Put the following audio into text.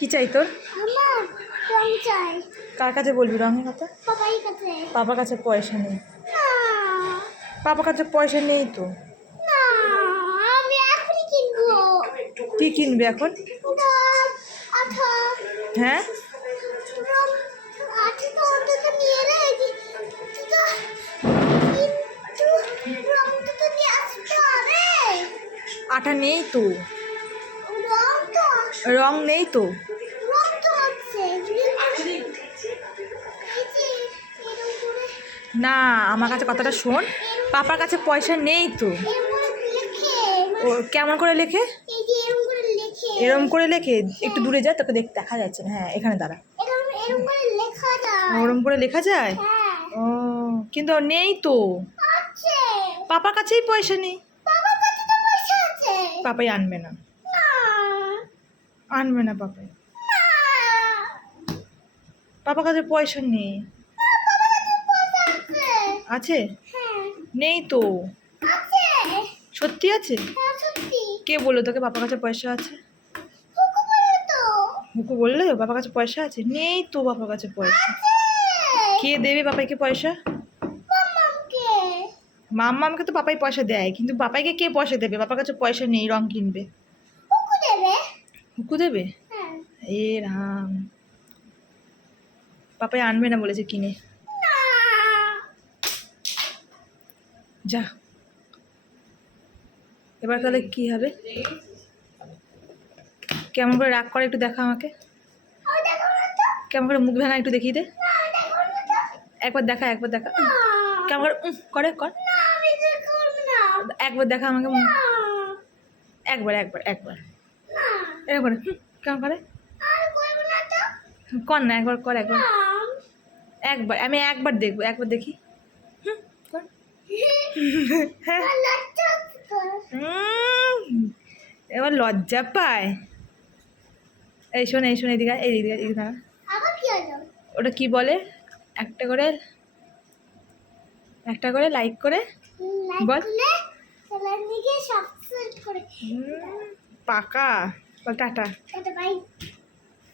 কি চাই তোর? আমার রং চাই। কার কাছে বলবি রঙের কথা? পাপাই কাছে। পাপার কাছে পয়সা নেই। না পাপার কাছে পয়সা নেই তো। না, আমি এখনই কিনবো। কি কিনবি এখন? আঠা। হ্যাঁ, রং আঠাটা অন্তত নিয়ে এলে কিন্তু রংটা তো নিয়ে আসতে হবে। আঠা নেই তো। রং তো রং নেই তো। রং তো আছে। এই যে এরকম করে না, আমার কাছে কথাটা শোন। পাপার কাছে পয়সা নেই তো। এরকম করে লেখে। ও কেমন করে লেখে? এই যে এরকম করে লেখে। এরম করে লেখে? একটু দূরে যা, তোকে দেখা যাচ্ছে না। হ্যাঁ, এখানে দাঁড়া। এরকম করে লেখা যায়। ওরম করে লেখা যায়? হ্যাঁ ও, কিন্তু নেই তো। আছে। পাপার কাছেই পয়সা নেই। বাবার কাছে তো পয়সা আছে। পাপাই আনবে না। না আনবে না পাপাই। না, পাপার কাছে পয়সা নেই। বাবার কাছে পয়সা আছে। আছে? হ্যাঁ নেই তো। আছে। সত্যি আছে? হ্যাঁ সত্যি। কে বললো তোকে পাপার কাছে পয়সা আছে? কুকু বলে তো। হুকু বললো বাবার কাছে পয়সা আছে? নেই তো বাবার কাছে পয়সা। আছে। কে দেবে পাপাইকে পয়সা? মাম্মামকে। মাম্মামকে তো পাপাই পয়সা দেয়, কিন্তু পাপাইকে কে পয়সা দেবে? বাবার কাছে পয়সা নেই রং কিনবে। কুকু দেবে। হুকু দেবে? হ্যাঁ। এ রাম, পাপাই আনবে না বলেছে কিনে। না যা, এবার তাহলে কি হবে? কেমন করে রাগ করে একটু দেখা আমাকে। আমি দেখো না তো। কেমন করে মুখ ভাঙা একটু দেখিয়ে দে। না আমি দেখো না তো। একবার দেখা, একবার দেখা। না কেমন করে করে কর। না আমি দেখো না। একবার দেখা আমাকে। না একবার একবার একবার না এরকম করে কেমন করে আমি করবো না তো। কর না, একবার কর, একবার। না একবার আমি একবার দেখবো, একবার দেখি। কর। আমার লজ্জা হচ্ছে তো। এবার লজ্জা পায়। এই শোন, এই শোন, এদিকে আয়, এইদিকে এদিকে দাঁড়া। আবার কি হলো? ওটা কি বলে? একটা করে, একটা করে লাইক করে লাইক বল। করলে চ্যানেল দিকে সাবস্ক্রাইব করে। পাকা বল টাটা। এটা বাই।